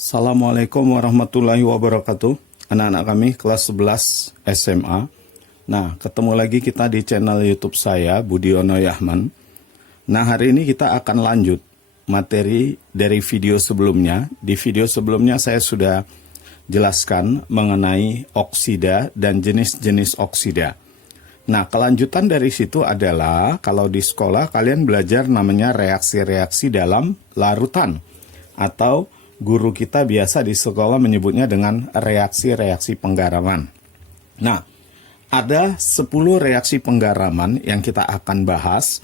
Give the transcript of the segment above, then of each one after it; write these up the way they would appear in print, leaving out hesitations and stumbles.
Assalamualaikum warahmatullahi wabarakatuh. Anak-anak kami kelas 11 SMA. Nah, ketemu lagi kita di channel YouTube saya, Budiono Yahman. Nah, hari ini kita akan lanjut materi dari video sebelumnya. Di video sebelumnya saya sudah jelaskan mengenai oksida dan jenis-jenis oksida. Nah, kelanjutan dari situ adalah kalau di sekolah kalian belajar namanya reaksi-reaksi dalam larutan, atau guru kita biasa di sekolah menyebutnya dengan reaksi-reaksi penggaraman. Nah, ada 10 reaksi penggaraman yang kita akan bahas.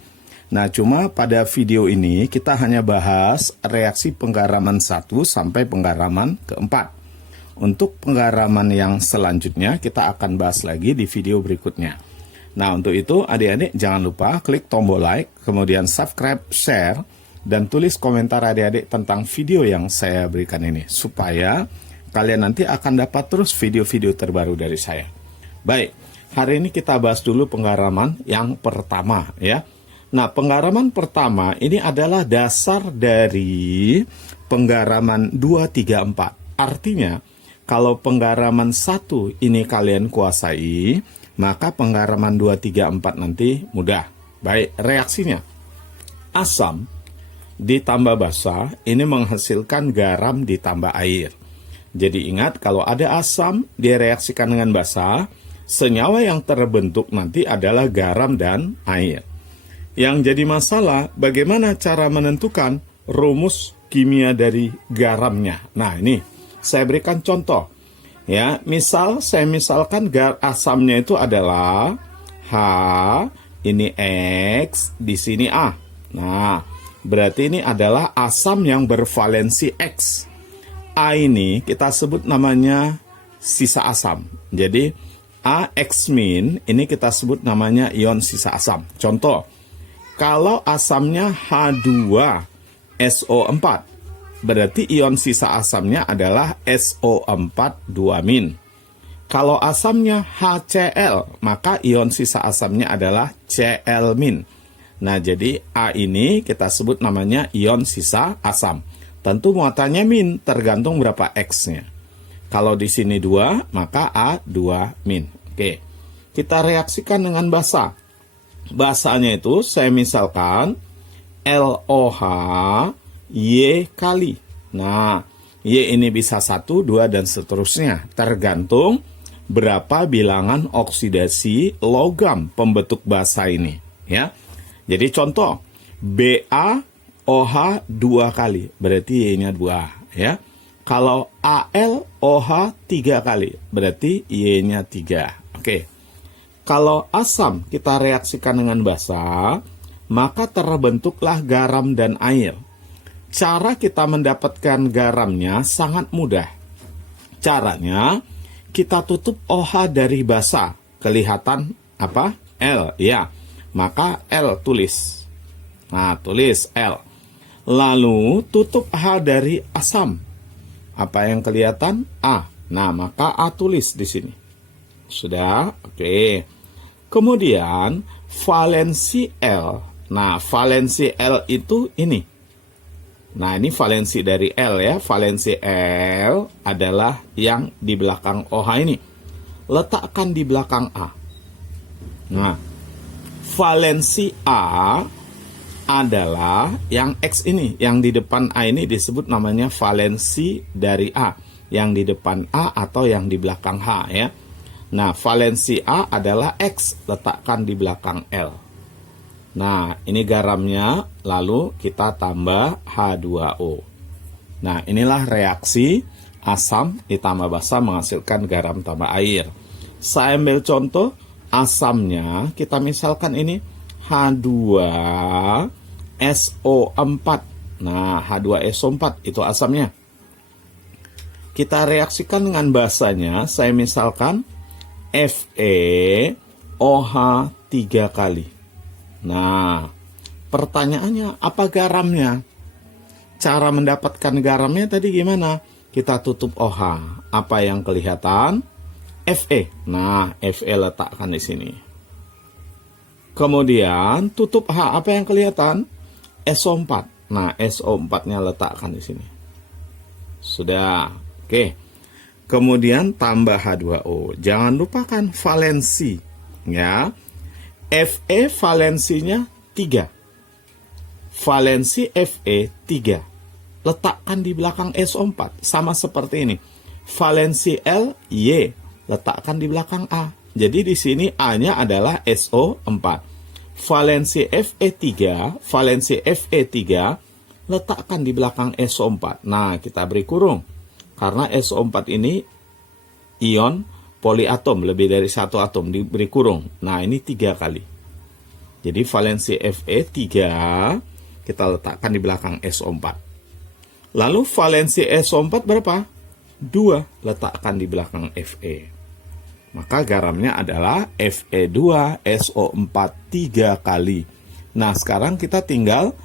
Nah, cuma pada video ini kita hanya bahas reaksi penggaraman 1 sampai penggaraman keempat. Untuk penggaraman yang selanjutnya kita akan bahas lagi di video berikutnya. Nah, untuk itu adik-adik jangan lupa klik tombol like, kemudian subscribe, share, dan tulis komentar adik-adik tentang video yang saya berikan ini, supaya kalian nanti akan dapat terus video-video terbaru dari saya. Baik, hari ini kita bahas dulu penggaraman yang pertama ya. Nah, penggaraman pertama ini adalah dasar dari penggaraman 2, 3, 4. Artinya, kalau penggaraman 1 ini kalian kuasai, maka penggaraman 2, 3, 4 nanti mudah. Baik, reaksinya. Asam ditambah basa ini menghasilkan garam ditambah air. Jadi ingat, kalau ada asam direaksikan dengan basa, senyawa yang terbentuk nanti adalah garam dan air. Yang jadi masalah, bagaimana cara menentukan rumus kimia dari garamnya. Nah, ini saya berikan contoh. Ya, saya misalkan asamnya itu adalah H, ini X, di sini A. Nah, berarti ini adalah asam yang bervalensi X. A ini kita sebut namanya sisa asam. Jadi AX- ini kita sebut namanya ion sisa asam. Contoh, kalau asamnya H2SO4, berarti ion sisa asamnya adalah SO4 2-. Kalau asamnya HCl, maka ion sisa asamnya adalah Cl-. Nah, jadi A ini kita sebut namanya ion sisa asam. Tentu muatannya min, tergantung berapa X-nya. Kalau di sini 2, maka A 2-. Oke, kita reaksikan dengan basa. Basanya itu saya misalkan LOH Y kali. Nah, Y ini bisa 1, 2, dan seterusnya. Tergantung berapa bilangan oksidasi logam pembentuk basa ini. Ya. Jadi contoh, BaOH 2 kali, berarti Y-nya 2. Ya. Kalau AlOH 3 kali, berarti Y-nya 3. Oke. Kalau asam kita reaksikan dengan basa, maka terbentuklah garam dan air. Cara kita mendapatkan garamnya sangat mudah. Caranya, kita tutup OH dari basa. Kelihatan apa? L, ya. Maka L tulis. Nah, tulis L. Lalu tutup H dari asam. Apa yang kelihatan? A. Nah, maka A tulis di sini. Sudah? Oke. Kemudian valensi L. Nah, valensi L itu ini. Nah, ini valensi dari L ya. Valensi L adalah yang di belakang OH ini. Letakkan di belakang A. Nah, valensi A adalah yang X ini, yang di depan A ini disebut namanya valensi dari A, yang di depan A atau yang di belakang H ya. Nah, valensi A adalah X, letakkan di belakang L. Nah, ini garamnya, lalu kita tambah H2O. Nah, inilah reaksi asam ditambah basa menghasilkan garam tambah air. Saya ambil contoh. Asamnya kita misalkan ini H2SO4. Nah, H2SO4 itu asamnya. Kita reaksikan dengan basanya. Saya misalkan FeOH 3 kali. Nah, pertanyaannya apa garamnya? Cara mendapatkan garamnya tadi gimana? Kita tutup OH. Apa yang kelihatan? Fe. Nah, Fe letakkan di sini. Kemudian tutup H. Apa yang kelihatan? SO4. Nah, SO4-nya letakkan di sini. Sudah. Oke. Kemudian tambah H2O. Jangan lupakan valensi. Ya. Fe valensinya 3. Valensi Fe 3. Letakkan di belakang SO4. Sama seperti ini. Valensi L, Y. Letakkan di belakang A. Jadi di sini A-nya adalah SO4. Valensi Fe3, letakkan di belakang SO4. Nah, kita beri kurung. Karena SO4 ini ion poliatom, lebih dari satu atom, diberi kurung. Nah, ini 3 kali. Jadi valensi Fe3 kita letakkan di belakang SO4. Lalu valensi SO4 berapa? 2, letakkan di belakang Fe. Maka garamnya adalah Fe2SO4 3 kali. Nah, sekarang kita tinggal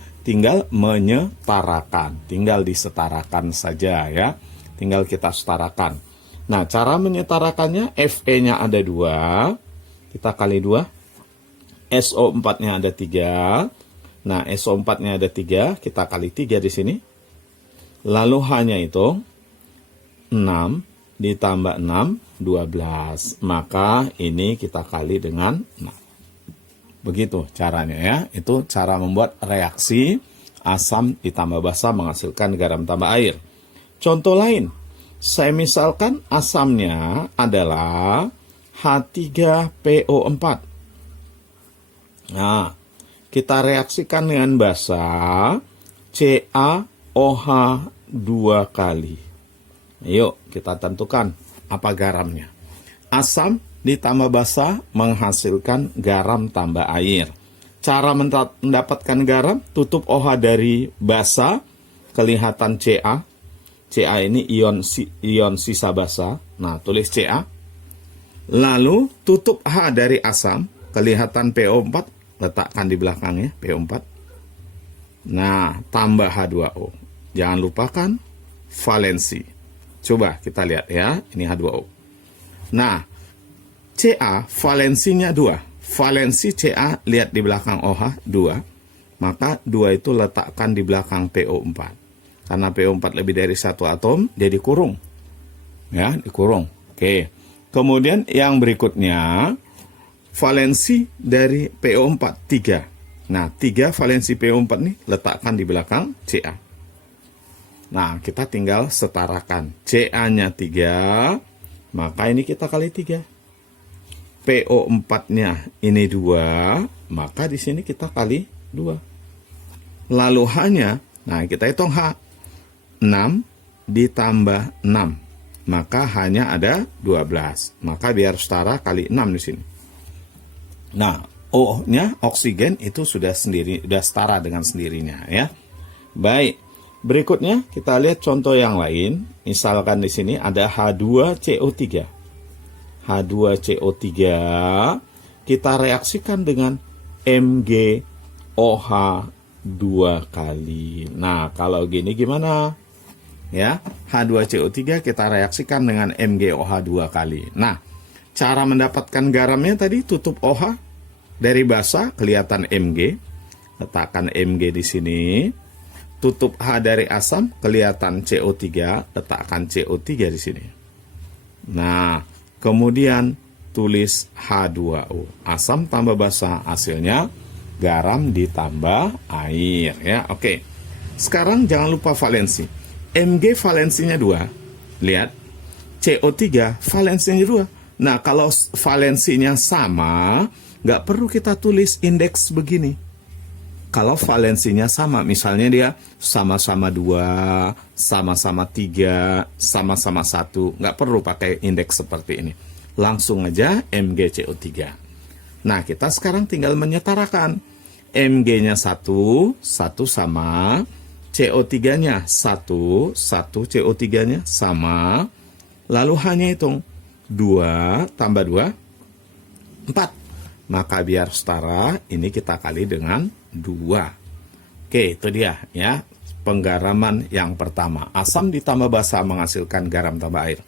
menyetarakan. Tinggal disetarakan saja ya. Tinggal kita setarakan. Nah, cara menyetarakannya, Fe-nya ada 2. Kita kali 2. SO4-nya ada 3. Nah, SO4-nya ada 3. Kita kali 3 di sini. Lalu hanya hitung 6 ditambah 6, 12. Maka ini kita kali dengan 6. Begitu caranya ya. Itu cara membuat reaksi asam ditambah basa menghasilkan garam tambah air. Contoh lain. Saya misalkan asamnya adalah H3PO4. Nah, kita reaksikan dengan basa CaOH 2 kali. Yuk, kita tentukan apa garamnya. Asam ditambah basa menghasilkan garam tambah air. Cara mendapatkan garam, tutup OH dari basa, kelihatan Ca. Ca ini ion sisa basa. Nah, tulis Ca. Lalu, tutup H dari asam, kelihatan PO4, letakkan di belakangnya, PO4. Nah, tambah H2O. Jangan lupakan valensi. Coba kita lihat ya, ini H2O. Nah, Ca valensinya 2. Valensi Ca lihat di belakang OH 2. Maka 2 itu letakkan di belakang PO4. Karena PO4 lebih dari satu atom, jadi kurung. Ya, dikurung. Oke. Kemudian yang berikutnya, valensi dari PO4 3. Nah, 3 valensi PO4 nih letakkan di belakang Ca. Nah, kita tinggal setarakan. Ca-nya 3, maka ini kita kali 3. PO4-nya ini 2, maka di sini kita kali 2. Lalu H-nya, nah kita hitung H. 6 ditambah 6, maka H-nya ada 12. Maka biar setara kali 6 di sini. Nah, O-nya oksigen itu sudah setara dengan sendirinya ya. Baik. Berikutnya kita lihat contoh yang lain. Misalkan di sini ada H2CO3. H2CO3 kita reaksikan dengan MgOH 2 kali. Nah, kalau gini gimana? Ya, H2CO3 kita reaksikan dengan MgOH 2 kali. Nah, cara mendapatkan garamnya tadi tutup OH dari basa kelihatan Mg. Letakkan Mg di sini. Tutup H dari asam, kelihatan CO3, letakkan CO3 di sini. Nah, kemudian tulis H2O. Asam tambah basa, hasilnya garam ditambah air. Ya, oke. Sekarang jangan lupa valensi. Mg valensinya 2. Lihat, CO3 valensinya 2. Nah, kalau valensinya sama, nggak perlu kita tulis indeks begini. Kalau valensinya sama, misalnya dia sama-sama 2, sama-sama 3, sama-sama 1, nggak perlu pakai indeks seperti ini. Langsung aja MgCO3. Nah, kita sekarang tinggal menyetarakan. Mg-nya 1 sama, CO3-nya 1 CO3-nya sama, lalu hanya hitung 2 tambah 2, 4. Maka biar setara, ini kita kali dengan 2. Oke, itu dia ya. Penggaraman yang pertama. Asam ditambah basa menghasilkan garam tambah air.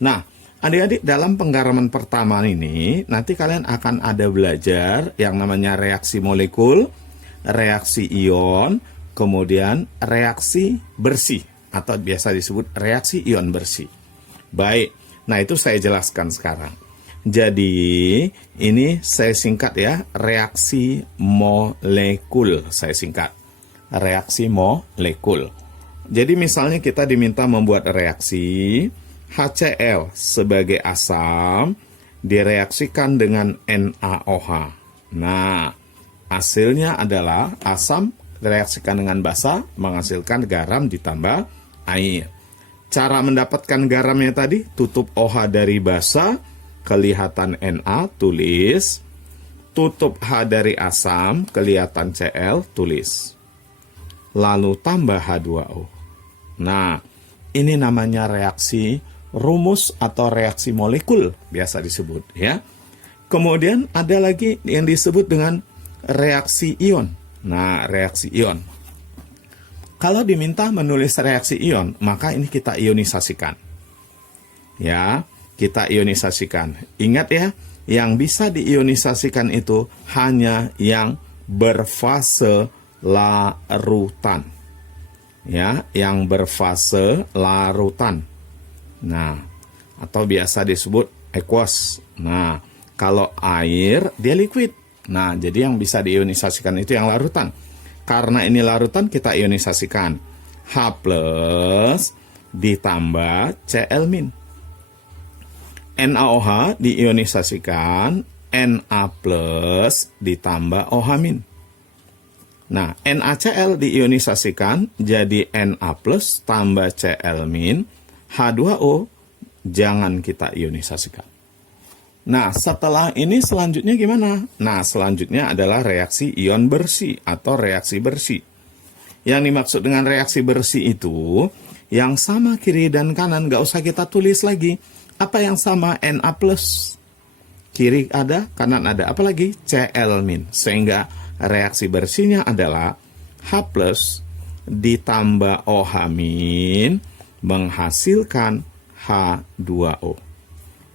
Nah, adik-adik dalam penggaraman pertama ini, nanti kalian akan ada belajar yang namanya reaksi molekul, reaksi ion, kemudian reaksi bersih. atau biasa disebut reaksi ion bersih. Baik, nah itu saya jelaskan sekarang. Jadi ini saya singkat ya, reaksi molekul, saya singkat. Reaksi molekul. Jadi misalnya kita diminta membuat reaksi HCl sebagai asam direaksikan dengan NaOH. Nah, hasilnya adalah asam direaksikan dengan basa menghasilkan garam ditambah air. Cara mendapatkan garamnya tadi, tutup OH dari basa, kelihatan Na, tulis. Tutup H dari asam, kelihatan Cl, tulis. Lalu tambah H2O. Nah, ini namanya reaksi rumus atau reaksi molekul, biasa disebut ya. Kemudian ada lagi yang disebut dengan reaksi ion. Nah, reaksi ion. Kalau diminta menulis reaksi ion, maka ini kita ionisasikan. Ya, kita ionisasikan. Ingat ya, yang bisa diionisasikan itu hanya yang berfase larutan. Ya, yang berfase larutan. Nah, atau biasa disebut aqueous. Nah, kalau air dia liquid. Nah, jadi yang bisa diionisasikan itu yang larutan. Karena ini larutan, kita ionisasikan H plus ditambah Cl min. NaOH diionisasikan Na plus ditambah OH min. Nah, NaCl diionisasikan jadi Na plus tambah Cl min. H2O jangan kita ionisasikan. Nah, setelah ini selanjutnya gimana? Nah, selanjutnya adalah reaksi ion bersih atau reaksi bersih. Yang dimaksud dengan reaksi bersih itu, yang sama kiri dan kanan gak usah kita tulis lagi. Apa yang sama? Na plus. Kiri ada, kanan ada. Apalagi? Cl min. Sehingga reaksi bersihnya adalah H plus ditambah OH min menghasilkan H2O.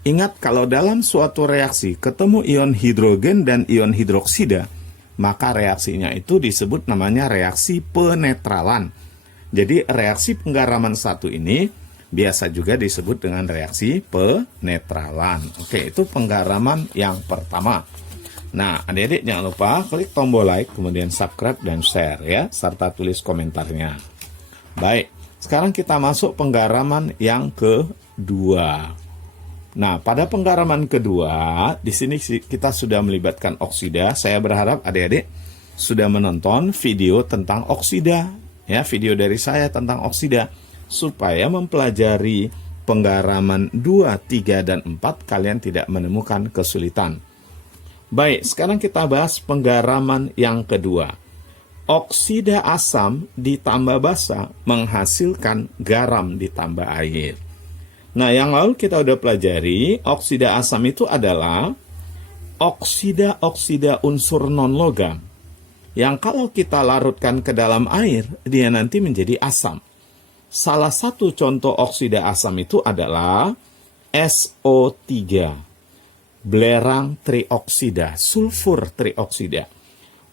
Ingat, kalau dalam suatu reaksi ketemu ion hidrogen dan ion hidroksida, maka reaksinya itu disebut namanya reaksi penetralan. Jadi reaksi penggaraman satu ini biasa juga disebut dengan reaksi penetralan. Oke, itu penggaraman yang pertama. Nah, adik-adik jangan lupa klik tombol like, kemudian subscribe dan share ya, serta tulis komentarnya. Baik, sekarang kita masuk penggaraman yang kedua. Nah, pada penggaraman kedua, di sini kita sudah melibatkan oksida. Saya berharap adik-adik sudah menonton video tentang oksida, ya, video dari saya tentang oksida, supaya mempelajari penggaraman 2, 3, dan 4 kalian tidak menemukan kesulitan. Baik, sekarang kita bahas penggaraman yang kedua. Oksida asam ditambah basa menghasilkan garam ditambah air. Nah, yang lalu kita udah pelajari, oksida asam itu adalah oksida-oksida unsur non-logam, yang kalau kita larutkan ke dalam air, dia nanti menjadi asam. Salah satu contoh oksida asam itu adalah SO3, belerang trioksida, sulfur trioksida.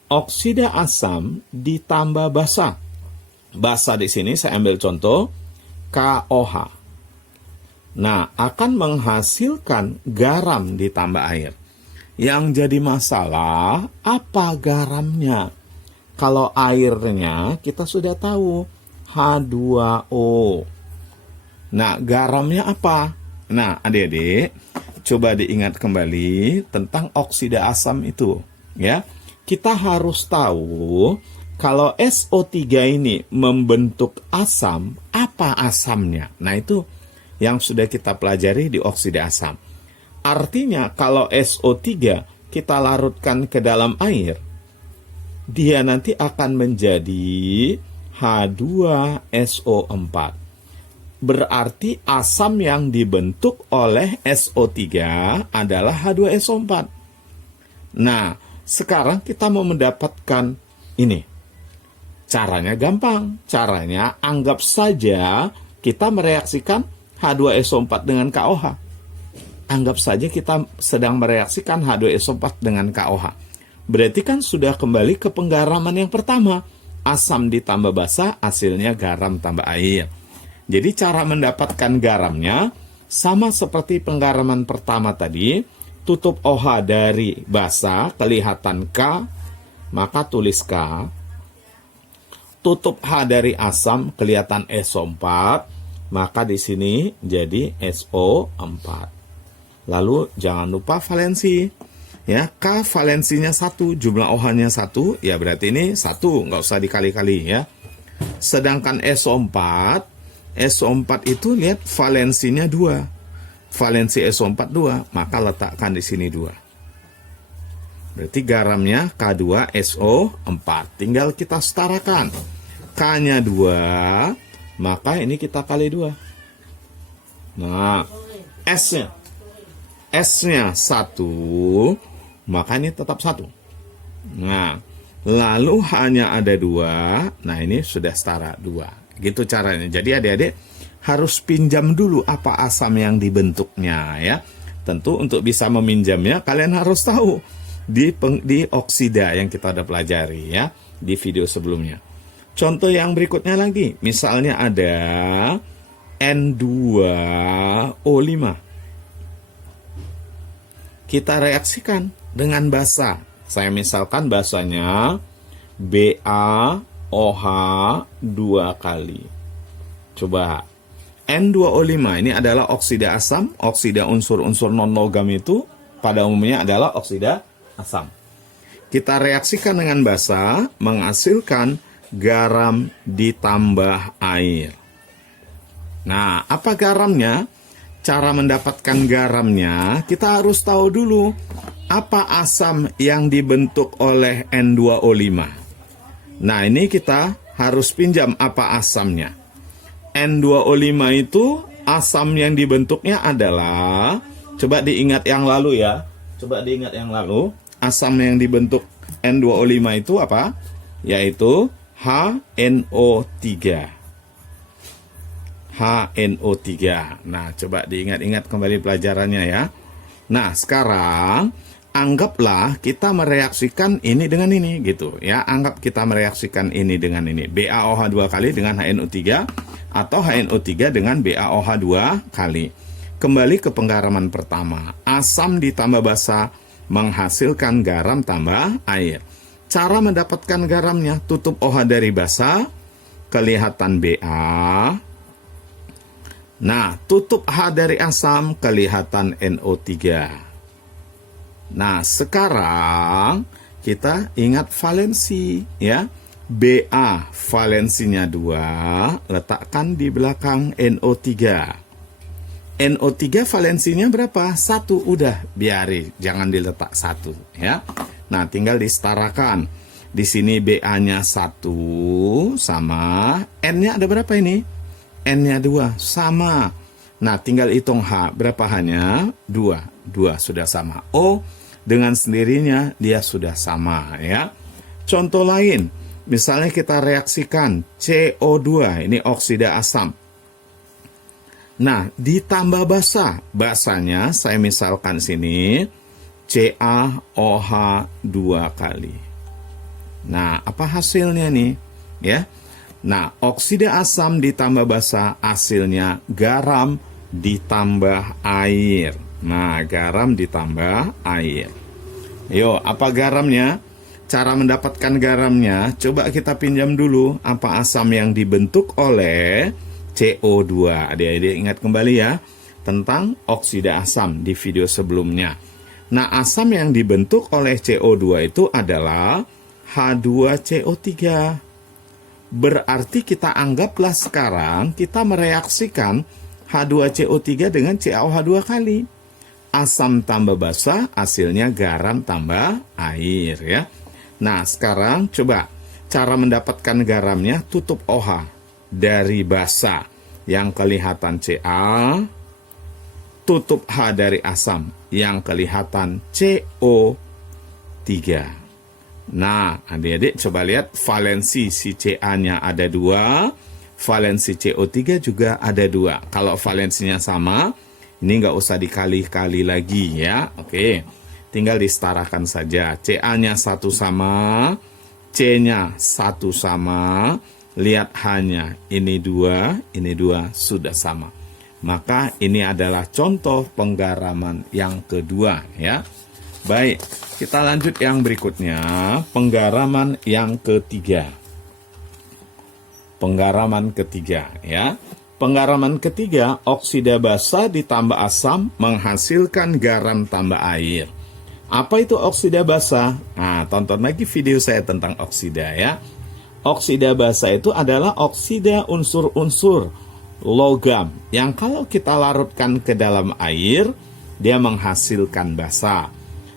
Oksida asam ditambah basa. Basa di sini saya ambil contoh KOH. Nah, akan menghasilkan garam ditambah air. Yang jadi masalah, apa garamnya? Kalau airnya kita sudah tahu, H2O. Nah, garamnya apa? Nah, adik-adik, coba diingat kembali tentang oksida asam itu. Ya, kita harus tahu kalau SO3 ini membentuk asam, apa asamnya? Nah, itu yang sudah kita pelajari di oksida asam. Artinya kalau SO3 kita larutkan ke dalam air, dia nanti akan menjadi H2SO4. Berarti asam yang dibentuk oleh SO3 adalah H2SO4. Nah, sekarang kita mau mendapatkan ini. Caranya gampang. Caranya anggap saja kita mereaksikan H2SO4 dengan KOH. Anggap saja kita sedang mereaksikan H2SO4 dengan KOH. Berarti kan sudah kembali ke penggaraman yang pertama. Asam ditambah basa, hasilnya garam tambah air. Jadi cara mendapatkan garamnya sama seperti penggaraman pertama tadi. Tutup OH dari basa, kelihatan K, maka tulis K. Tutup H dari asam, kelihatan SO4, maka di sini jadi SO4. Lalu jangan lupa valensi. Ya, K valensinya 1, jumlah OH-nya 1, ya berarti ini 1, nggak usah dikali-kali ya. Sedangkan SO4 itu lihat valensinya 2. Valensi SO4 2, maka letakkan di sini 2. Berarti garamnya K2SO4. Tinggal kita setarakan. K-nya 2, maka ini kita kali 2. Nah, S-nya 1, maka ini tetap 1. Nah, lalu H-nya ada 2, nah ini sudah setara 2. Gitu caranya. Jadi adik-adik harus pinjam dulu apa asam yang dibentuknya ya. Tentu untuk bisa meminjamnya kalian harus tahu di oksida yang kita udah pelajari ya di video sebelumnya. Contoh yang berikutnya lagi, misalnya ada N2O5. Kita reaksikan dengan basa. Saya misalkan basanya BaOH 2 kali. Coba N2O5 ini adalah oksida asam. Oksida unsur-unsur non-logam itu pada umumnya adalah oksida asam. Kita reaksikan dengan basa menghasilkan garam ditambah air. Nah, apa garamnya? Cara mendapatkan garamnya, kita harus tahu dulu apa asam yang dibentuk oleh N2O5. Nah, ini kita harus pinjam apa asamnya. N2O5 itu asam yang dibentuknya adalah, coba diingat yang lalu ya. Coba diingat yang lalu, asam yang dibentuk N2O5 itu apa? Yaitu HNO3. HNO3. Nah, coba diingat-ingat kembali pelajarannya ya. Nah, sekarang anggaplah kita mereaksikan ini dengan ini gitu ya. Anggap kita mereaksikan ini dengan ini. BaOH 2 kali dengan HNO3 atau HNO3 dengan BaOH 2 kali. Kembali ke penggaraman pertama. Asam ditambah basa menghasilkan garam tambah air. Cara mendapatkan garamnya, tutup OH dari basa, kelihatan Ba. Nah, tutup H dari asam, kelihatan NO3. Nah, sekarang kita ingat valensi ya. Ba valensinya 2, letakkan di belakang NO3. NO3 valensinya berapa? 1, udah biarin, jangan diletak 1 ya. Nah, tinggal disetarakan. Di sini Ba-nya 1 sama N-nya ada berapa ini? N-nya 2, sama. Nah, tinggal hitung H. Berapa H-nya? 2. 2 sudah sama. O dengan sendirinya dia sudah sama ya. Contoh lain, misalnya kita reaksikan CO2, ini oksida asam. Nah, ditambah basa. Basanya saya misalkan sini CaOH 2 kali. Nah, apa hasilnya nih? Ya. Nah, oksida asam ditambah basa, hasilnya garam ditambah air. Nah, garam ditambah air. Yo, apa garamnya? Cara mendapatkan garamnya, coba kita pinjam dulu apa asam yang dibentuk oleh CO2. Adik-adik ingat kembali ya, tentang oksida asam di video sebelumnya. Nah, asam yang dibentuk oleh CO2 itu adalah H2CO3. Berarti kita anggaplah sekarang kita mereaksikan H2CO3 dengan CaOH 2 kali. Asam tambah basa, hasilnya garam tambah air ya. Nah, sekarang coba cara mendapatkan garamnya, tutup OH dari basa yang kelihatan Ca, tutup H dari asam yang kelihatan CO3. Nah, adik-adik coba lihat valensi si Ca-nya ada 2, valensi CO3 juga ada 2. Kalau valensinya sama, ini nggak usah dikali-kali lagi ya. Oke, tinggal disetarakan saja. Ca-nya 1 sama, C-nya 1 sama, lihat hanya ini dua sudah sama. Maka ini adalah contoh penggaraman yang kedua ya. Baik, kita lanjut yang berikutnya, penggaraman yang ketiga. Penggaraman ketiga ya. Penggaraman ketiga, oksida basa ditambah asam menghasilkan garam tambah air. Apa itu oksida basa? Nah, tonton lagi video saya tentang oksida ya. Oksida basa itu adalah oksida unsur-unsur logam yang kalau kita larutkan ke dalam air, dia menghasilkan basa.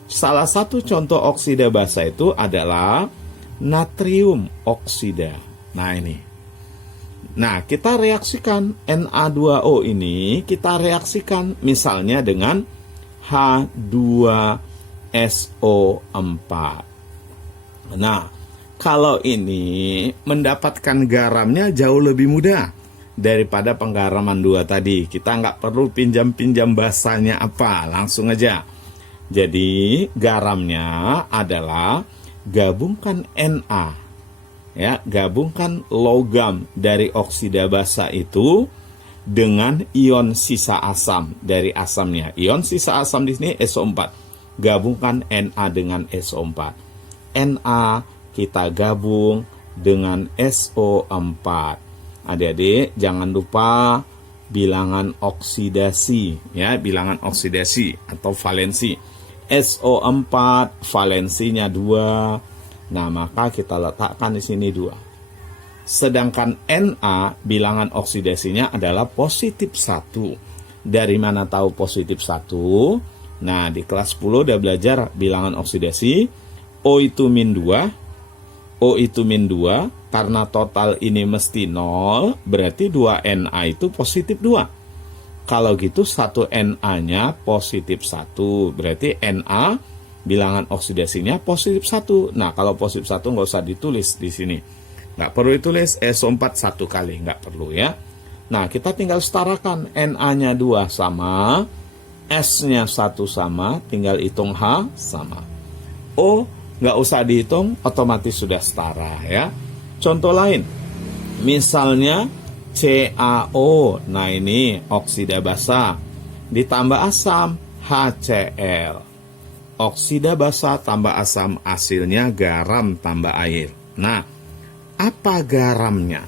Salah satu contoh oksida basa itu adalah natrium oksida. Nah ini. Nah, kita reaksikan Na2O ini, kita reaksikan misalnya dengan H2SO4. Nah, kalau ini mendapatkan garamnya jauh lebih mudah daripada penggaraman 2 tadi. Kita nggak perlu pinjam-pinjam basanya apa, langsung aja. Jadi, garamnya adalah gabungkan Na. Ya, gabungkan logam dari oksida basa itu dengan ion sisa asam dari asamnya. Ion sisa asam di sini SO4. Gabungkan Na dengan SO4. Na kita gabung dengan SO4. Adik-adik jangan lupa bilangan oksidasi ya, bilangan oksidasi atau valensi. SO4 valensinya 2. Nah, maka kita letakkan di sini 2. Sedangkan Na bilangan oksidasinya adalah positif 1. Dari mana tahu positif 1? Nah, di kelas 10 udah belajar bilangan oksidasi. O itu min 2. O itu min 2. Karena total ini mesti 0, berarti 2 Na itu positif 2. Kalau gitu 1 Na-nya positif 1. Berarti Na bilangan oksidasinya positif 1. Nah, kalau positif 1 nggak usah ditulis di sini. Nggak perlu ditulis SO4 1 kali, nggak perlu ya. Nah, kita tinggal setarakan. Na-nya 2 sama, S-nya 1 sama, tinggal hitung H sama. O nggak usah dihitung, otomatis sudah setara ya. Contoh lain, misalnya CaO. Nah, ini oksida basa ditambah asam HCl. Oksida basa tambah asam, hasilnya garam tambah air. Nah, apa garamnya?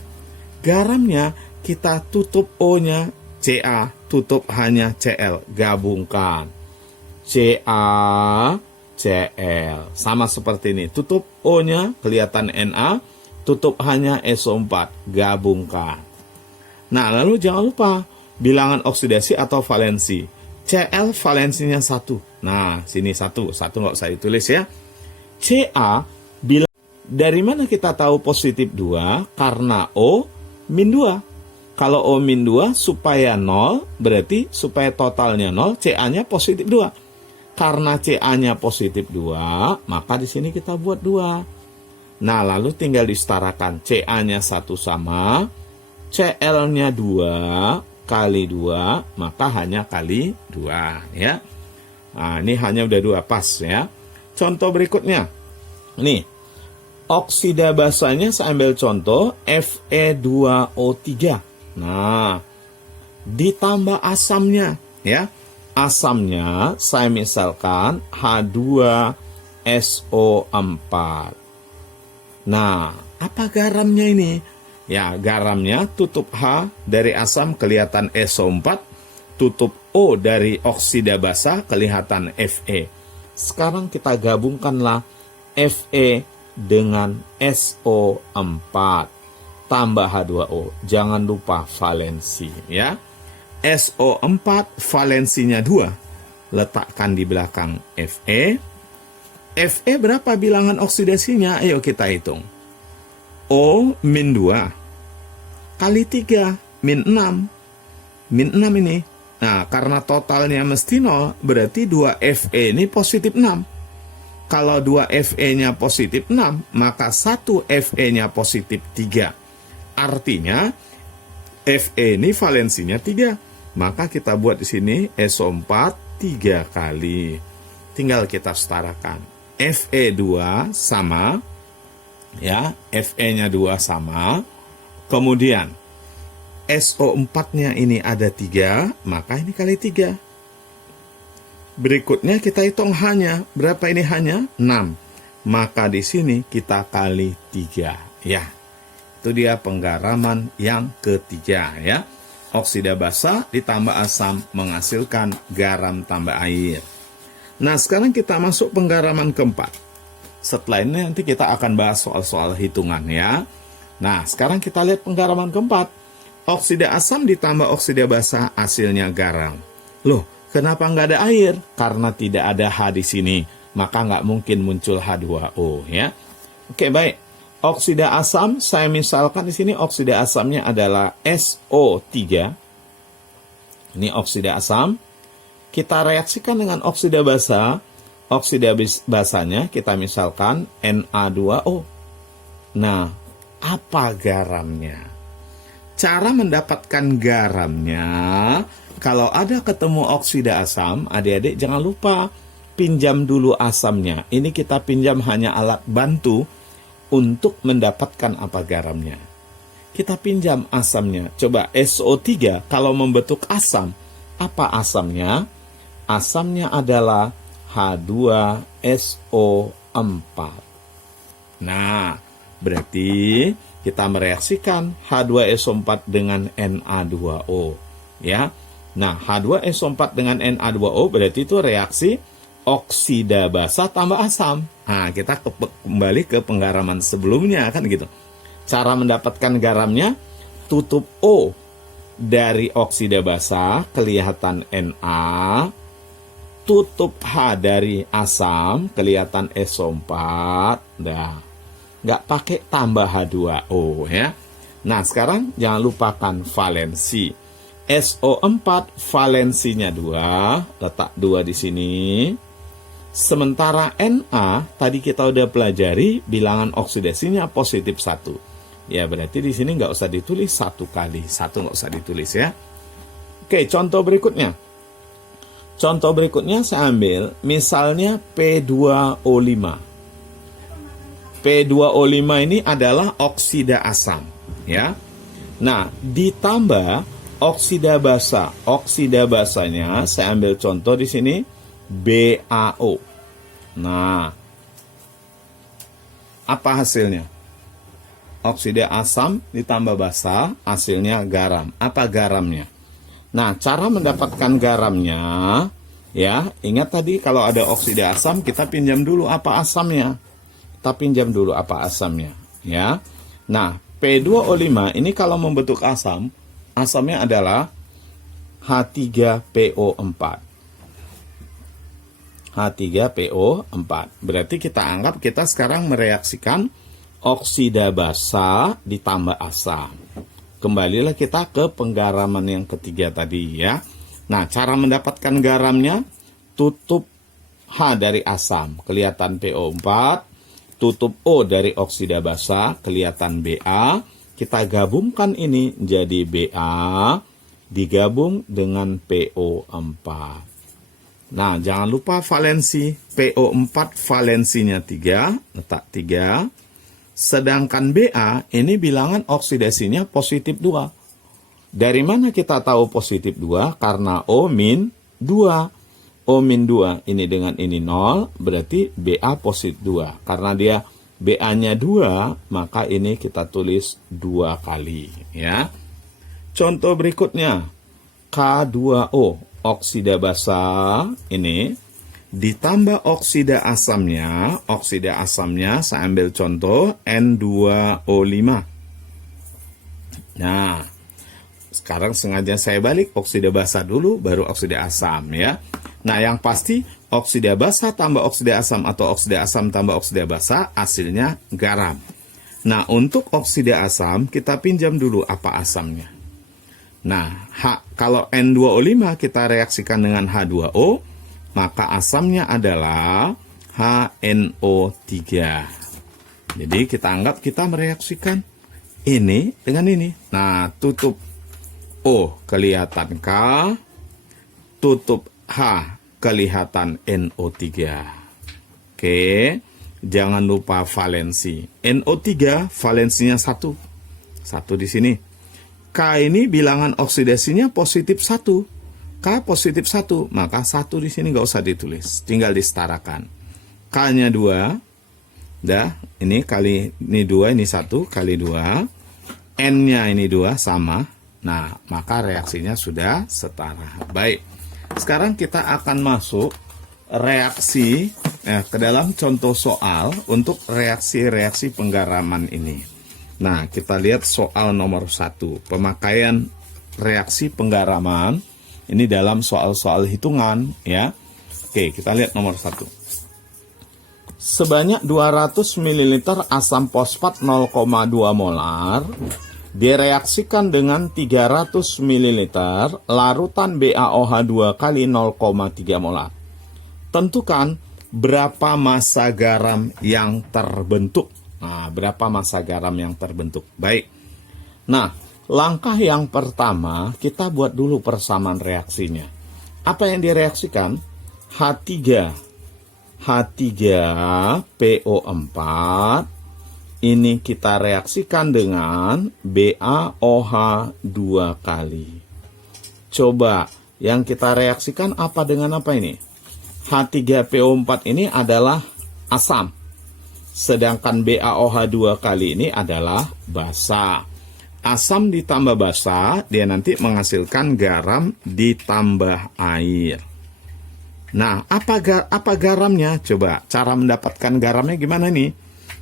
Garamnya kita tutup O-nya Ca, tutup H-nya Cl, gabungkan. CaCl. Sama seperti ini. Tutup O-nya, kelihatan Na, tutup H-nya SO4, gabungkan. Nah, lalu jangan lupa bilangan oksidasi atau valensi. Cl valensinya 1. Nah, sini 1 nggak usah ditulis ya. Ca, dari mana kita tahu positif 2? Karena O min 2. Kalau O min 2 supaya 0, berarti supaya totalnya 0, Ca-nya positif 2. Karena Ca-nya positif 2, maka di sini kita buat 2. Nah, lalu tinggal disetarakan. Ca-nya 1 sama, Cl-nya 2 kali 2, maka hanya kali 2 ya. Nah, ini hanya udah 2 pas ya. Contoh berikutnya. Nih, oksida basanya saya ambil contoh Fe2O3. Nah, ditambah asamnya ya. Asamnya saya misalkan H2SO4. Nah, apa garamnya ini? Ya, garamnya tutup H dari asam kelihatan SO4, tutup O dari oksida basa kelihatan Fe. Sekarang kita gabungkanlah Fe dengan SO4 tambah H2O. Jangan lupa valensi ya. SO4 valensinya 2. Letakkan di belakang Fe. Fe berapa bilangan oksidasinya? Ayo kita hitung. O min 2 kali 3, min 6. Min 6 ini. Nah, karena totalnya mesti 0, berarti 2 Fe ini positif 6. Kalau 2 Fe-nya positif 6, maka 1 Fe-nya positif 3. Artinya, Fe ini valensinya 3. Maka kita buat di sini SO4 3 kali. Tinggal kita setarakan. Fe2 sama, ya, Fe-nya 2 sama, Kemudian SO4-nya ini ada 3, maka ini kali 3. Berikutnya kita hitung hanya. Berapa ini hanya? 6. Maka di sini kita kali 3. Ya, itu dia penggaraman yang ketiga ya. Oksida basa ditambah asam menghasilkan garam tambah air. Nah, sekarang kita masuk penggaraman keempat. Setelah ini nanti kita akan bahas soal-soal hitungan ya. Nah, sekarang kita lihat penggaraman keempat. Oksida asam ditambah oksida basa hasilnya garam. Loh, kenapa nggak ada air? Karena tidak ada H di sini, maka nggak mungkin muncul H2O ya. Oke, baik. Oksida asam, saya misalkan di sini oksida asamnya adalah SO3. Ini oksida asam. Kita reaksikan dengan oksida basa. Oksida basanya kita misalkan Na2O. Nah, apa garamnya? Cara mendapatkan garamnya, kalau ada ketemu oksida asam, adik-adik jangan lupa pinjam dulu asamnya. Ini kita pinjam hanya alat bantu untuk mendapatkan apa garamnya. Kita pinjam asamnya. Coba SO3 kalau membentuk asam, apa asamnya? Asamnya adalah H2SO4. Nah, berarti kita mereaksikan H2SO4 dengan Na2O. Ya. Nah, H2SO4 dengan Na2O berarti itu reaksi oksida basa tambah asam. Nah, kita kembali ke penggaraman sebelumnya kan gitu. Cara mendapatkan garamnya, tutup O dari oksida basa kelihatan Na, tutup H dari asam kelihatan SO4. Nah, nggak pakai tambah H2O ya. Nah, sekarang jangan lupakan valensi. SO4 valensinya 2, letak 2 di sini. Sementara Na tadi kita udah pelajari bilangan oksidasinya positif 1. Ya, berarti di sini nggak usah ditulis 1 kali. 1 nggak usah ditulis ya. Oke, contoh berikutnya. Contoh berikutnya saya ambil misalnya P2O5. P2O5 ini adalah oksida asam, ya. Nah, ditambah oksida basa. Oksida basanya saya ambil contoh di sini BaO. Nah, apa hasilnya? Oksida asam ditambah basa, hasilnya garam. Apa garamnya? Nah, cara mendapatkan garamnya, ya, ingat tadi kalau ada oksida asam kita pinjam dulu apa asamnya. Kita pinjam dulu apa asamnya, ya. Nah, P2O5 ini kalau membentuk asam, asamnya adalah H3PO4. H3PO4. Berarti kita anggap kita sekarang mereaksikan oksida basa ditambah asam. Kembalilah kita ke penggaraman yang ketiga tadi ya. Nah, cara mendapatkan garamnya, tutup H dari asam, kelihatan PO4. Tutup O dari oksida basa, kelihatan Ba. Kita gabungkan ini jadi Ba, digabung dengan PO4. Nah, jangan lupa valensi. PO4 valensinya 3, letak 3. Sedangkan Ba, ini bilangan oksidasinya positif 2. Dari mana kita tahu positif 2? Karena O-2. O-2 ini dengan ini 0, berarti Ba positif 2. Karena dia Ba-nya 2, maka ini kita tulis 2 kali. Ya. Contoh berikutnya, K2O, oksida basa ini, ditambah oksida asamnya saya ambil contoh N2O5. Nah, sekarang sengaja saya balik oksida basa dulu, baru oksida asam ya. Nah, yang pasti oksida basa tambah oksida asam atau oksida asam tambah oksida basa hasilnya garam. Nah, untuk oksida asam kita pinjam dulu apa asamnya. Nah, kalau N2O5 kita reaksikan dengan H2O, maka asamnya adalah HNO3. Jadi kita anggap kita mereaksikan ini dengan ini. Nah, tutup O kelihatan K, tutup H kelihatan NO3. Oke, jangan lupa valensi. NO3 valensinya 1. 1 di sini. K ini bilangan oksidasinya positif 1. K positif 1, maka 1 di sini nggak usah ditulis, tinggal disetarakan. K-nya 2, dah, ini kali ini 2, ini 1 kali 2. N-nya ini 2 sama. Nah, maka reaksinya sudah setara. Baik. Sekarang kita akan masuk reaksi ke dalam contoh soal untuk reaksi-reaksi penggaraman ini. Nah, kita lihat soal nomor 1. Pemakaian reaksi penggaraman ini dalam soal-soal hitungan ya. Oke, kita lihat nomor 1. Sebanyak 200 ml asam fosfat 0,2 molar direaksikan dengan 300 ml larutan BaOH2 kali 0,3 molar. Tentukan berapa massa garam yang terbentuk. Nah, berapa massa garam yang terbentuk. Baik. Nah, langkah yang pertama, kita buat dulu persamaan reaksinya. Apa yang direaksikan? H3PO4 ini kita reaksikan dengan BaOH2 kali. Coba, yang kita reaksikan apa dengan apa ini? H3PO4 ini adalah asam. Sedangkan BaOH2 kali ini adalah basa. Asam ditambah basa, dia nanti menghasilkan garam ditambah air. Nah, apa garamnya? Coba, cara mendapatkan garamnya gimana nih?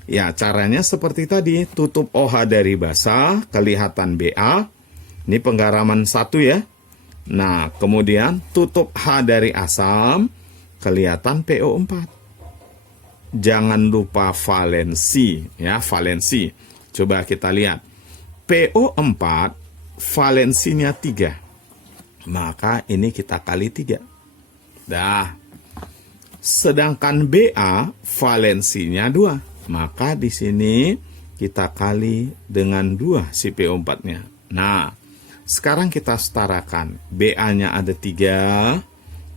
Ya, caranya seperti tadi. Tutup OH dari basa, kelihatan Ba. Ini penggaraman 1 ya. Nah, kemudian tutup H dari asam, kelihatan PO4. Jangan lupa valensi, ya, valensi. Coba kita lihat. PO4 valensinya 3. Maka ini kita kali 3. Dah. Sedangkan Ba valensinya 2. Maka di sini kita kali dengan 2 si PO4-nya. Nah, sekarang kita setarakan. Ba-nya ada 3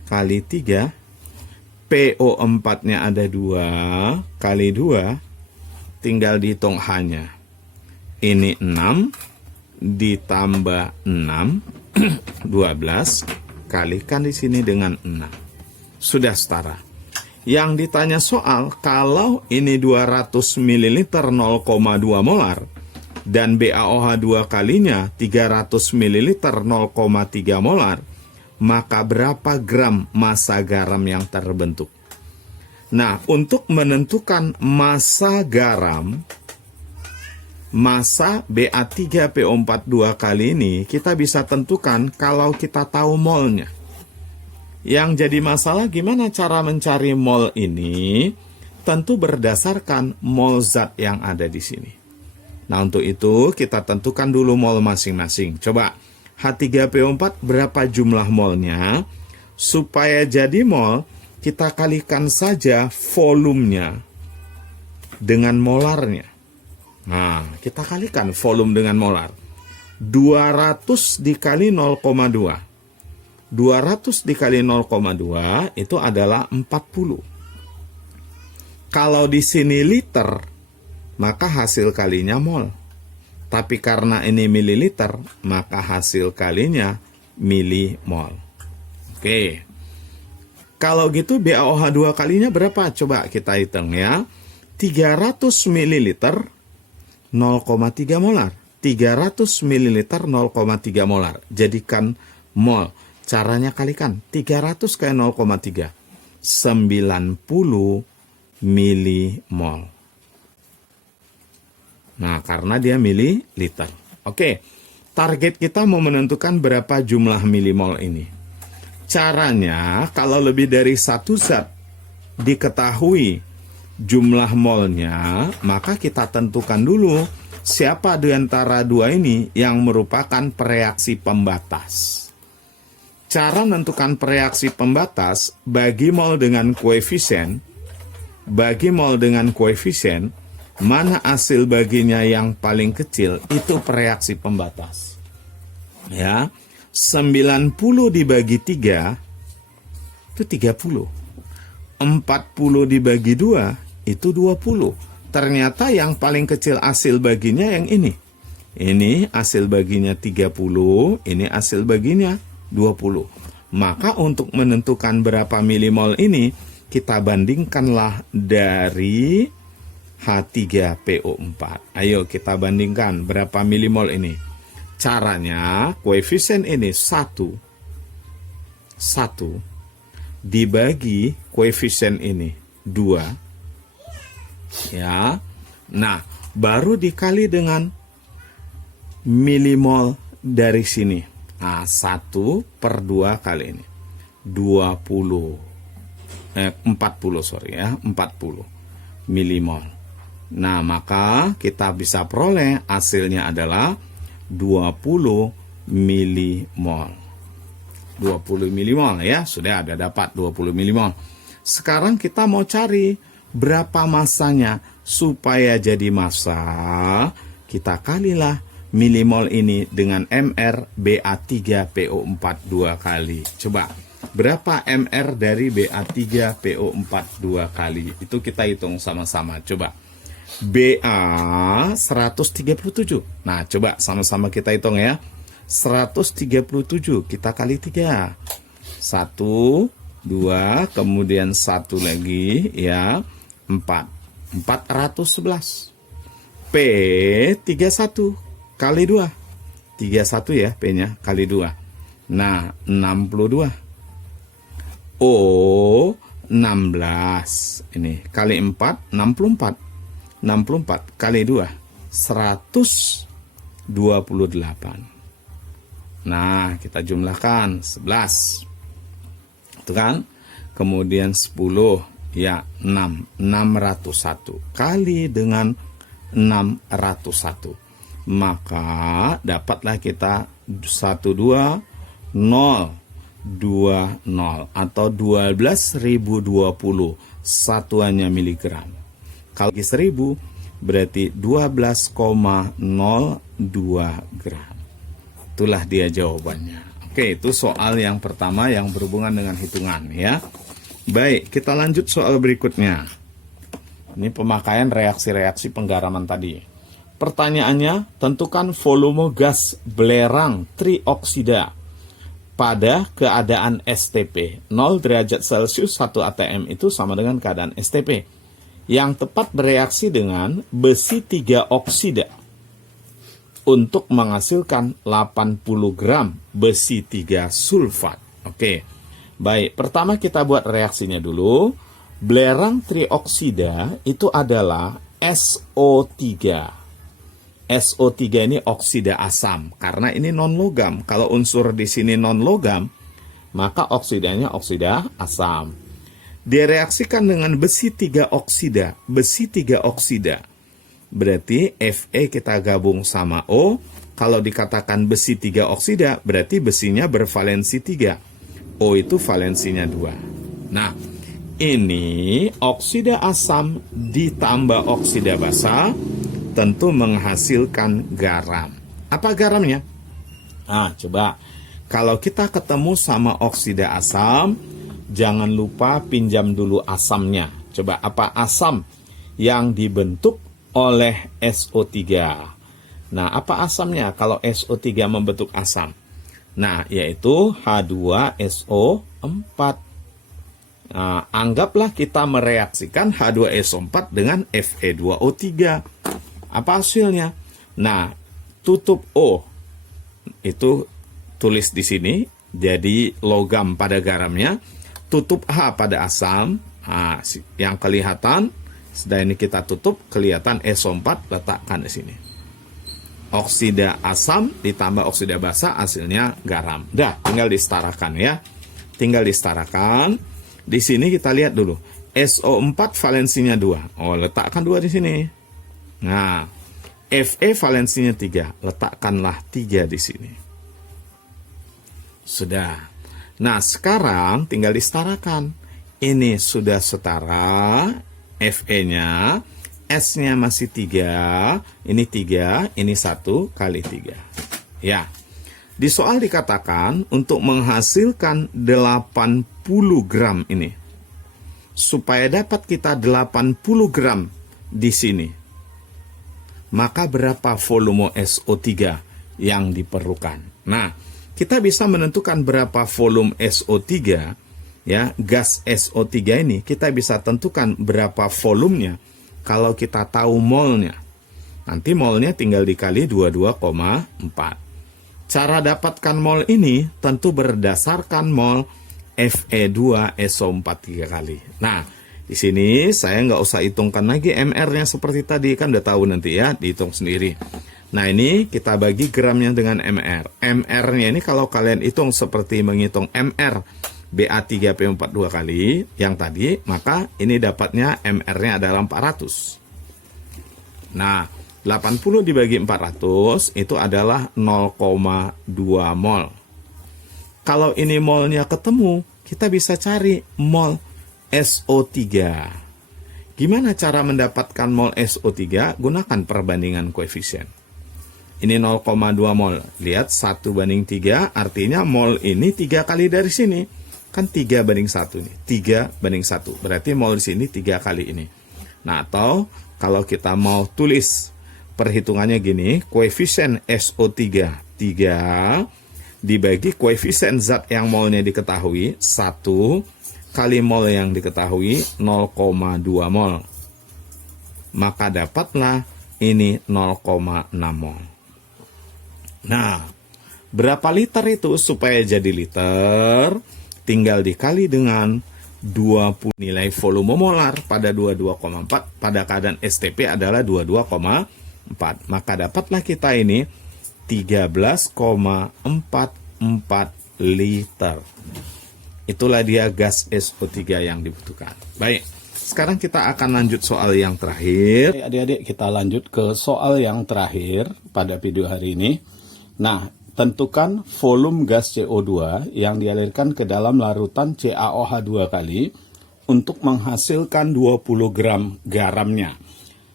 kali 3. PO4-nya ada 2 kali 2. Tinggal dihitung H-nya. Ini 6 ditambah 6 12 kalikan di sini dengan 6. Sudah setara. Yang ditanya soal, kalau ini 200 ml 0,2 molar dan BaOH2 kalinya 300 ml 0,3 molar, maka berapa gram massa garam yang terbentuk? Nah, untuk menentukan massa garam, massa Ba3PO42 kali ini kita bisa tentukan kalau kita tahu molnya. Yang jadi masalah gimana cara mencari mol ini? Tentu berdasarkan mol zat yang ada di sini. Nah, untuk itu kita tentukan dulu mol masing-masing. Coba, H3PO4 berapa jumlah molnya? Supaya jadi mol, kita kalikan saja volumenya dengan molarnya. Nah, kita kalikan volume dengan molar. 200 dikali 0,2. 200 dikali 0,2 itu adalah 40. Kalau di sini liter, maka hasil kalinya mol. Tapi karena ini mililiter, maka hasil kalinya milimol. Oke. Kalau gitu BaOH2 kalinya berapa? Coba kita hitung ya. 300 ml 0,3 molar. 300 ml 0,3 molar. Jadikan mol. Caranya kalikan. 300 kali 0,3. 90 milimol. Nah, karena dia mililiter. Oke. Target kita mau menentukan berapa jumlah milimol ini. Caranya, kalau lebih dari satu zat diketahui jumlah molnya, maka kita tentukan dulu siapa di antara dua ini yang merupakan pereaksi pembatas. Cara menentukan pereaksi pembatas, bagi mol dengan koefisien, mana hasil baginya yang paling kecil, itu pereaksi pembatas. Ya, 90 dibagi 3, itu 30. 40 dibagi 2, itu 20. Ternyata yang paling kecil hasil baginya yang ini. Ini hasil baginya 30, ini hasil baginya 20. Maka untuk menentukan berapa milimol ini, kita bandingkanlah dari H3PO4. Ayo kita bandingkan berapa milimol ini. Caranya, koefisien ini 1 dibagi koefisien ini 2. Ya. Nah, baru dikali dengan milimol dari sini. Nah, 1/2 kali ini 40 milimol. Nah, maka kita bisa peroleh hasilnya adalah 20 milimol. 20 milimol ya, sudah ada dapat 20 milimol. Sekarang kita mau cari berapa masanya. Supaya jadi massa, kita kalilah milimol ini dengan MR Ba3PO4 2 kali. Coba, berapa MR dari Ba3PO4 2 kali? Itu kita hitung sama-sama. Coba, Ba 137. Nah, coba sama-sama kita hitung ya. 137 kita kali 3. 1, 2, kemudian 1 lagi ya, 4. 411. P31 kali 2. 31 ya P-nya kali 2. Nah, 62. O 16. Ini kali 4, 64. 64 kali 2, 128. Nah, kita jumlahkan 11. Itu kan? Kemudian 10. Ya, 601 kali dengan 601. Maka dapatlah kita 12020 atau 12.020 satuannya miligram. Kalau 1000 berarti 12,02 gram. Itulah dia jawabannya. Oke, itu soal yang pertama yang berhubungan dengan hitungan ya. Baik, kita lanjut soal berikutnya. Ini pemakaian reaksi-reaksi penggaraman tadi. Pertanyaannya, tentukan volume gas belerang trioksida pada keadaan STP. 0 derajat Celcius 1 atm itu sama dengan keadaan STP. Yang tepat bereaksi dengan besi 3 oksida untuk menghasilkan 80 gram besi 3 sulfat. Oke. Baik, pertama kita buat reaksinya dulu. Belerang trioksida itu adalah SO3. SO3 ini oksida asam, karena ini non-logam. Kalau unsur di sini non-logam, maka oksidanya oksida asam. Direaksikan dengan besi 3 oksida. Besi 3 oksida. Berarti Fe kita gabung sama O. Kalau dikatakan besi 3 oksida, berarti besinya bervalensi 3. O itu valensinya 2. Nah, ini oksida asam ditambah oksida basa tentu menghasilkan garam. Apa garamnya? Nah, coba. Kalau kita ketemu sama oksida asam, jangan lupa pinjam dulu asamnya. Coba, apa asam yang dibentuk oleh SO3? Nah, apa asamnya kalau SO3 membentuk asam? Nah, yaitu H2SO4. Nah, anggaplah kita mereaksikan H2SO4 dengan Fe2O3. Apa hasilnya? Nah, tutup O. Itu tulis di sini. Jadi, logam pada garamnya. Tutup H pada asam. Nah, yang kelihatan, setelah ini kita tutup, kelihatan SO4, letakkan di sini. Oksida asam ditambah oksida basa hasilnya garam. Dah, tinggal disetarakan ya. Tinggal disetarakan. Di sini kita lihat dulu. SO4 valensinya 2. Oh, letakkan 2 di sini. Nah, Fe valensinya 3. Letakkanlah 3 di sini. Sudah. Nah, sekarang tinggal disetarakan. Ini sudah setara. Fe-nya. S-nya masih 3, ini 3, ini 1 kali 3. Ya, di soal dikatakan untuk menghasilkan 80 gram ini. Supaya dapat kita 80 gram di sini. maka berapa volume SO3 yang diperlukan. Nah, kita bisa menentukan berapa volume SO3, ya, gas SO3 ini kita bisa tentukan berapa volumenya kalau kita tahu molnya. Nanti molnya tinggal dikali 22,4. Cara dapatkan mol ini tentu berdasarkan mol Fe2SO4 3 kali. Nah, di sini saya nggak usah hitungkan lagi MR-nya seperti tadi, kan udah tahu nanti ya, dihitung sendiri. Nah, ini kita bagi gramnya dengan MR. MR-nya ini kalau kalian hitung seperti menghitung MR BA3P4 2 kali yang tadi, maka ini dapatnya MR-nya adalah 400. Nah, 80 dibagi 400 itu adalah 0,2 mol. Kalau ini molnya ketemu, kita bisa cari mol SO3. Gimana cara mendapatkan mol SO3? Gunakan perbandingan koefisien. Ini 0,2 mol. Lihat 1/3, artinya mol ini 3 kali dari sini. Kan 3/1 nih. 3/1. Berarti mol di sini 3 kali ini. Nah, atau kalau kita mau tulis perhitungannya gini, koefisien SO3 3 dibagi koefisien zat yang molnya diketahui 1 kali mol yang diketahui 0,2 mol. Maka dapatlah ini 0,6 mol. Nah, berapa liter itu supaya jadi liter? Tinggal dikali dengan 20 nilai volume molar pada 22,4, pada keadaan STP adalah 22,4. Maka dapatlah kita ini 13,44 liter. Itulah dia gas SO3 yang dibutuhkan. Baik, sekarang kita akan lanjut soal yang terakhir. Adik-adik, kita lanjut ke soal yang terakhir pada video hari ini. Nah, tentukan volume gas CO2 yang dialirkan ke dalam larutan CaOH2 kali untuk menghasilkan 20 gram garamnya.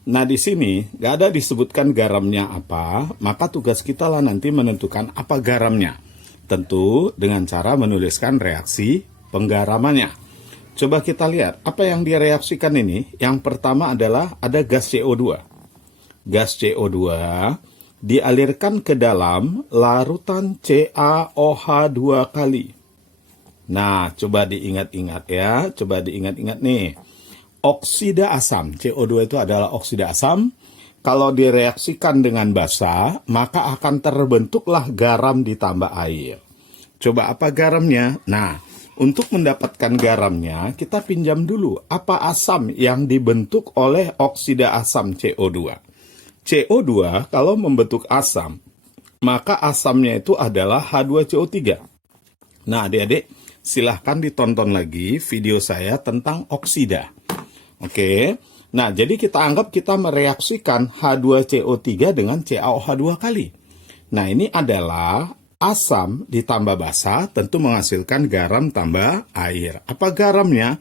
Nah, di sini nggak ada disebutkan garamnya apa, maka tugas kita lah nanti menentukan apa garamnya. Tentu dengan cara menuliskan reaksi penggaramannya. Coba kita lihat, apa yang direaksikan ini? Yang pertama adalah ada gas CO2. Gas CO2 dialirkan ke dalam larutan CaOH2 kali. Nah, coba diingat-ingat ya, coba diingat-ingat nih. Oksida asam, CO2 itu adalah oksida asam. Kalau direaksikan dengan basa, maka akan terbentuklah garam ditambah air. Coba apa garamnya? Nah, untuk mendapatkan garamnya, kita pinjam dulu apa asam yang dibentuk oleh oksida asam CO2. CO2 kalau membentuk asam, maka asamnya itu adalah H2CO3. Nah, adik-adik, silahkan ditonton lagi video saya tentang oksida. Oke, nah jadi kita anggap kita mereaksikan H2CO3 dengan CaOH2 kali. Nah, ini adalah asam ditambah basa, tentu menghasilkan garam tambah air. Apa garamnya?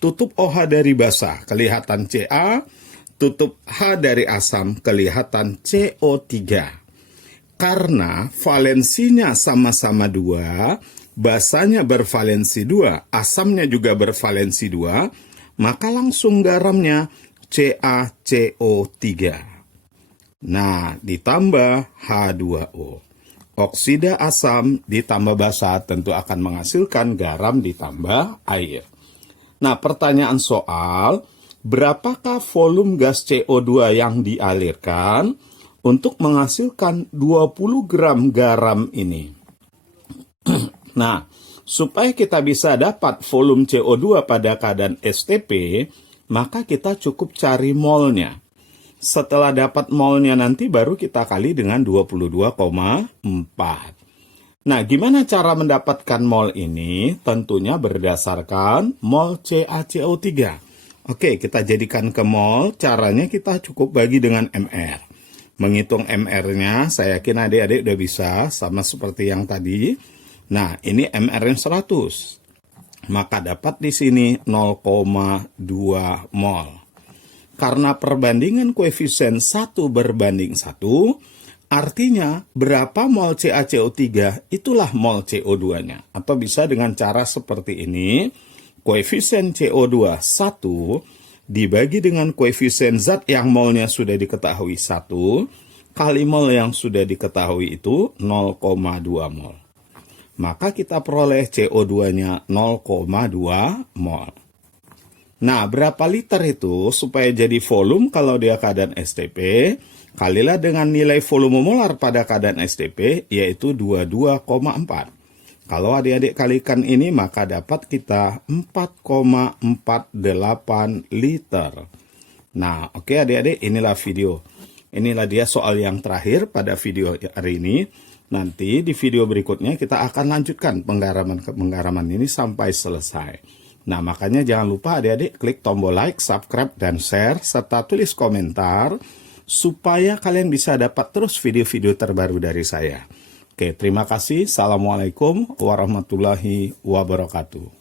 Tutup OH dari basa, kelihatan Ca, tutup H dari asam, kelihatan CO3. Karena valensinya sama-sama 2, basanya bervalensi 2, asamnya juga bervalensi 2, maka langsung garamnya CaCO3. Nah, ditambah H2O. Oksida asam ditambah basa tentu akan menghasilkan garam ditambah air. Nah, pertanyaan soal, berapakah volume gas CO2 yang dialirkan untuk menghasilkan 20 gram garam ini? Nah, supaya kita bisa dapat volume CO2 pada keadaan STP, maka kita cukup cari molnya. Setelah dapat molnya nanti baru kita kali dengan 22,4. Nah, gimana cara mendapatkan mol ini? Tentunya berdasarkan mol CaCO3. Oke, kita jadikan ke mol. Caranya kita cukup bagi dengan MR. Menghitung MR-nya, saya yakin adik-adik udah bisa, sama seperti yang tadi. Nah, ini MR-nya 100. Maka dapat di sini 0,2 mol. Karena perbandingan koefisien 1/1, artinya berapa mol CaCO3, itulah mol CO2-nya. Atau bisa dengan cara seperti ini, koefisien CO2 1 dibagi dengan koefisien zat yang molnya sudah diketahui 1, kali mol yang sudah diketahui itu 0,2 mol. Maka kita peroleh CO2-nya 0,2 mol. Nah, berapa liter itu supaya jadi volume kalau dia keadaan STP, kalilah dengan nilai volume molar pada keadaan STP, yaitu 22,4. Kalau adik-adik kalikan ini, maka dapat kita 4,48 liter. Nah, oke adik-adik, inilah video. Inilah dia soal yang terakhir pada video hari ini. Nanti di video berikutnya kita akan lanjutkan penggaraman ini sampai selesai. Nah, makanya jangan lupa adik-adik klik tombol like, subscribe, dan share, serta tulis komentar, supaya kalian bisa dapat terus video-video terbaru dari saya. Oke, terima kasih. Assalamualaikum warahmatullahi wabarakatuh.